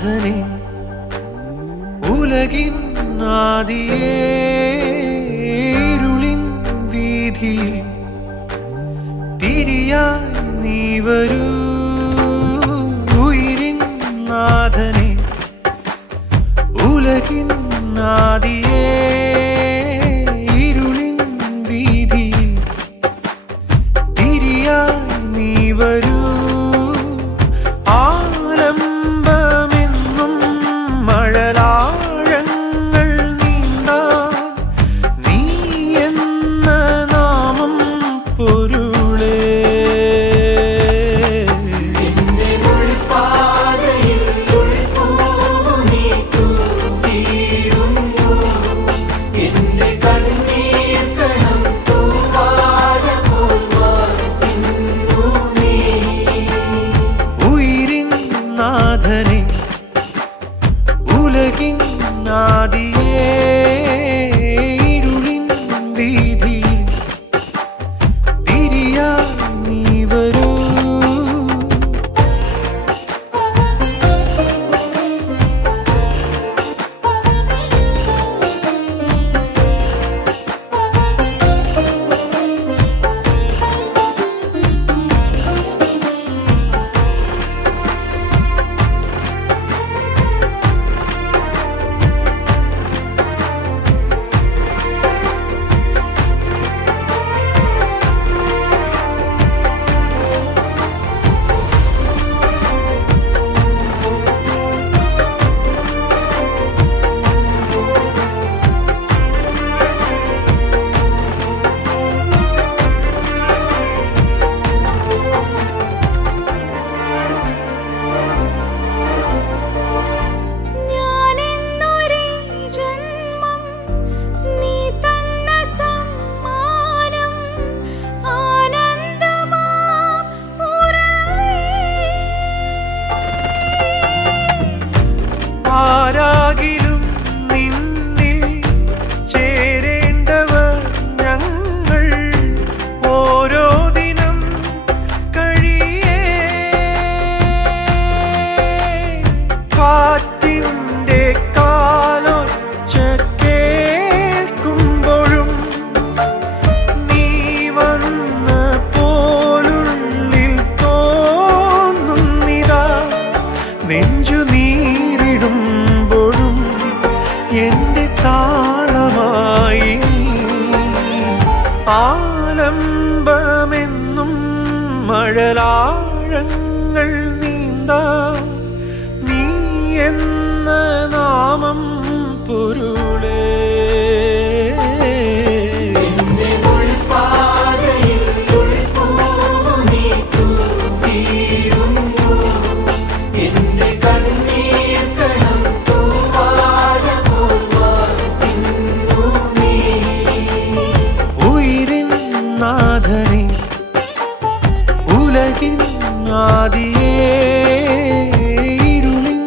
നാഥനെ ഉലകിൻ ആദിയേ ഇരുളിൻ വീഥിയിൽ തിരിയായി നീ വരൂ ഉയിരിൻ നാഥനെ ഉലകിൻ ആദിയേ ഇരുളിൻ വീഥിയിൽ തിരിയായി നീ വരൂ ആലംബമെന്നും മഴലാഴങ്ങൾ നീന്താൻ നീ എന്ന നാമം പൊരുളേ നാഥനെ ഉലകിൻ ആദിയേ ഇരുളിൻ വീഥിയിൽ തിരിയായി നീ വരൂ ആരാകിലും നിന്നിൽ ചേരേണ്ടവർ ഞങ്ങൾ ഓരോ ദിനം കഴിയേ കാറ്റിൻ്റെ കാലൊച്ച കേൾക്കുമ്പോഴും നീ വന്ന പോലുള്ളിൽ തോന്നുന്നിതാ നെഞ്ചു നീറിടുമ്പോഴും എന്റെ താളമായി ആലംബമെന്നും മഴലാഴങ്ങൾ നീന്താ നീ എന്ന നാമം പൊരുളേ നാഥനെ ഉലകിൻ ആദിയേ ഇരുളിൻ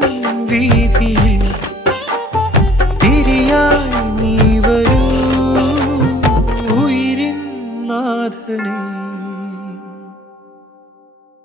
വീഥിയിൽ തിരിയായി നീ വരൂ ഉയിരിൻ നാഥനെ.